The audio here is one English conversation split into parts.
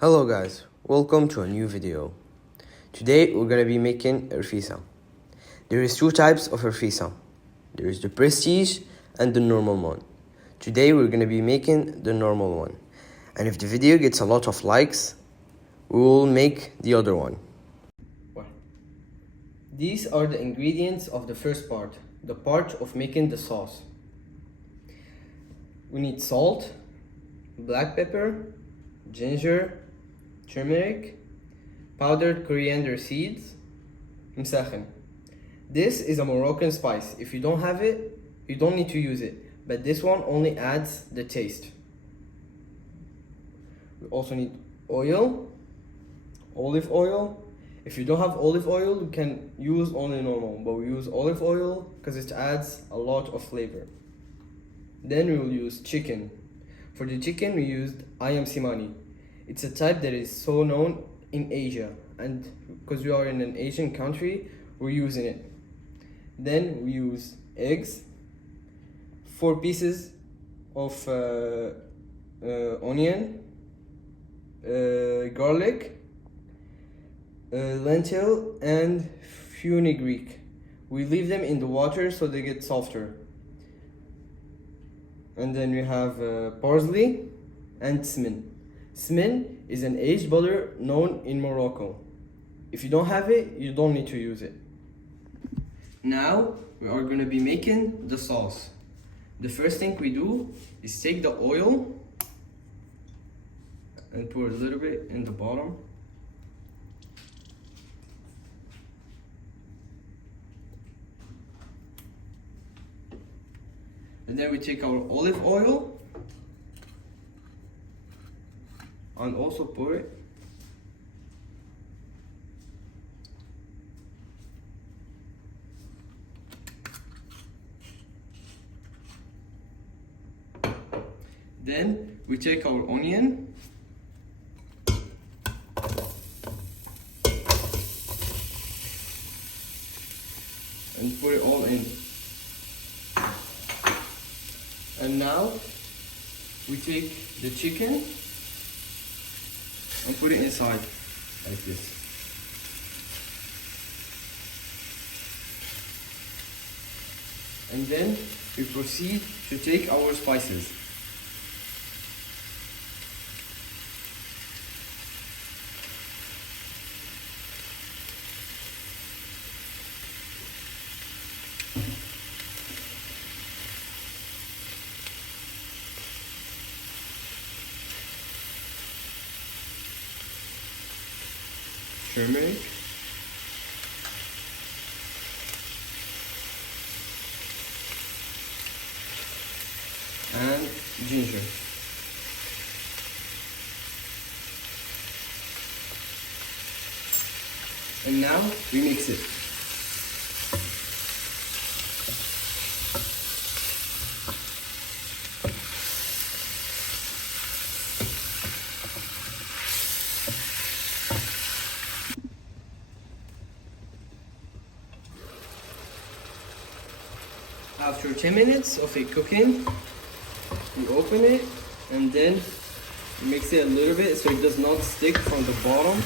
Hello guys, welcome to a new video. Today we're gonna be making Rfissa. There is two types of Rfissa. There is the prestige and the normal one. Today we're gonna be making the normal one. And if the video gets a lot of likes, we will make the other one. These are the ingredients of the first part, the part of making the sauce. We need salt, black pepper, ginger, turmeric, powdered coriander seeds, مسخن. This is a Moroccan spice. If you don't have it, you don't need to use it, but this one only adds the taste. We also need oil, olive oil. If you don't have olive oil, you can use only normal, but we use olive oil because it adds a lot of flavor. Then we will use chicken. For the chicken, we used ayam simani. It's a type that is so known in Asia, and because we are in an Asian country, we're using it. Then we use eggs, 4 pieces of onion, garlic, lentil, and fenugreek. We leave them in the water so they get softer. And then we have parsley and smin. Smin is an aged butter known in Morocco. If you don't have it, you don't need to use it. Now we are going to be making the sauce. The first thing we do is take the oil and pour a little bit in the bottom. And then we take our olive oil and also pour it. Then we take our onion and put it all in. And now we take the chicken and put it inside like this. And then we proceed to take our spices. Turmeric, and ginger. And now we mix it. After 10 minutes of it cooking, we open it and then mix it a little bit so it does not stick from the bottom.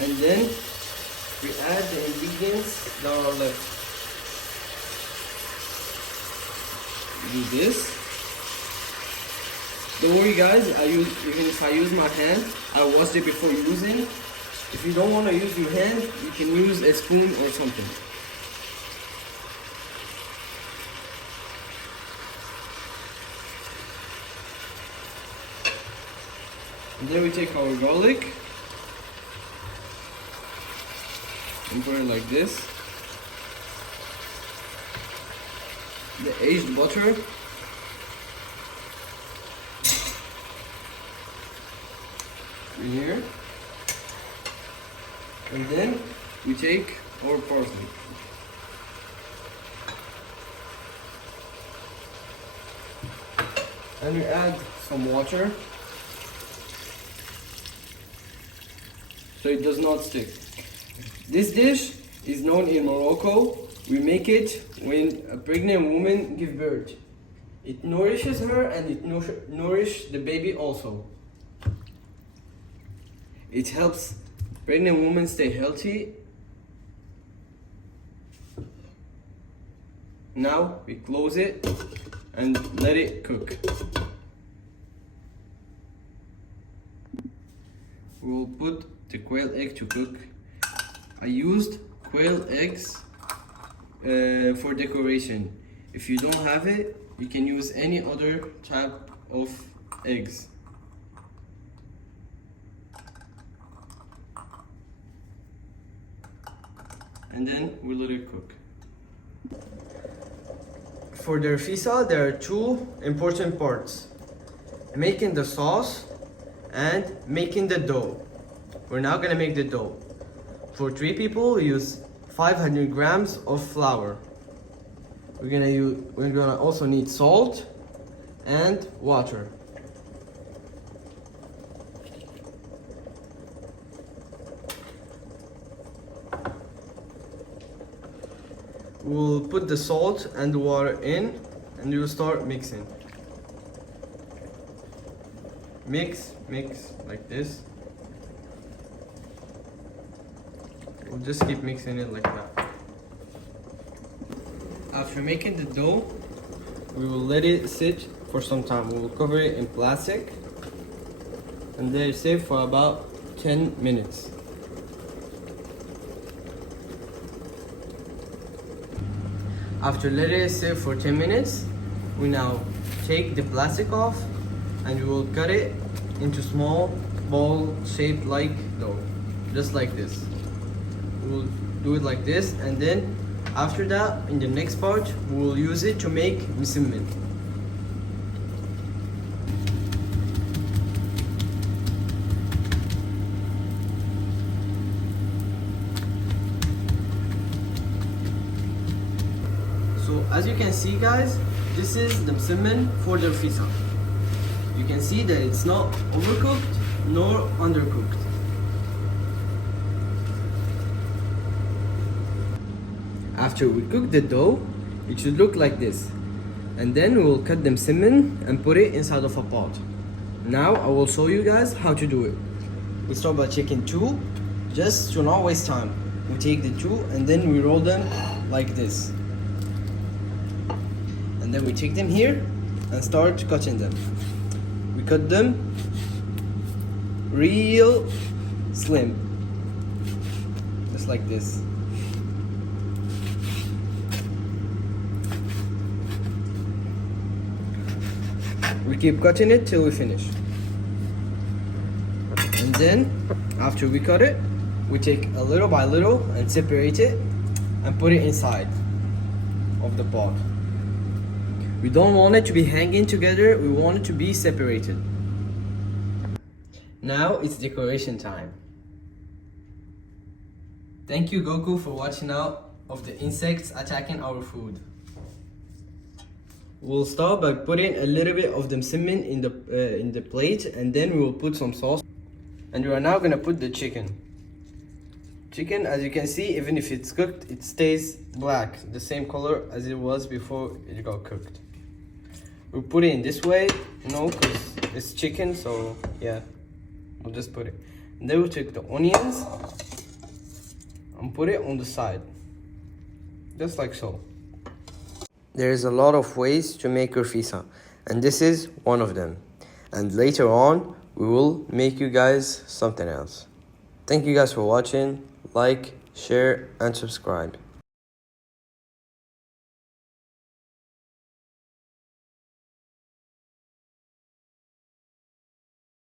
And then we add the ingredients that are left. Do this. Don't worry guys, even if I use my hand, I washed it before using. If you don't want to use your hand, you can use a spoon or something. And then we take our garlic and put it like this. The aged butter. In here. And then we take our parsley. And we add some water so it does not stick. This dish is known in Morocco We make it when a pregnant woman gives birth. It nourishes her and it nourishes the baby also. It helps pregnant women stay healthy. Now we close it and let it cook. We'll put the quail egg to cook. I used quail eggs for decoration. If you don't have it, you can use any other type of eggs. And then we let it cook. For the rfissa, there are two important parts: making the sauce and making the dough. We're now gonna make the dough. For 3 people, we use 500 grams of flour. We're gonna also need salt and water. We'll put the salt and the water in and we'll start mixing. Mix like this. We'll just keep mixing it like that. After making the dough, we will let it sit for some time. We will cover it in plastic and let it sit for about 10 minutes. After letting it sit for 10 minutes, we now take the plastic off and we will cut it into small ball shaped like dough, just like this. We'll do it like this, and then after that, in the next part, we will use it to make مسمن. So as you can see, guys, this is the مسمن for the rfissa. You can see that it's not overcooked nor undercooked. After we cook the dough, it should look like this. And then we will cut the مسمن and put it inside of a pot. Now I will show you guys how to do it. We start by taking 2, just to not waste time. We take the 2 and then we roll them like this. And then we take them here and start cutting them. We cut them real slim, just like this. We keep cutting it till we finish. And then, after we cut it, we take a little by little and separate it and put it inside of the pot. We don't want it to be hanging together, we want it to be separated. Now it's decoration time. Thank you, Goku, for watching out of the insects attacking our food. We'll start by putting a little bit of the مسمن in the plate, and then we will put some sauce. And we are now gonna put the chicken. Chicken, as you can see, even if it's cooked, it stays black, the same color as it was before it got cooked. We'll put it in this way, because it's chicken, so yeah, we'll just put it. And then we'll take the onions and put it on the side, just like so. There is a lot of ways to make rfissa, and this is one of them. And later on, we will make you guys something else. Thank you guys for watching. Like, share, and subscribe.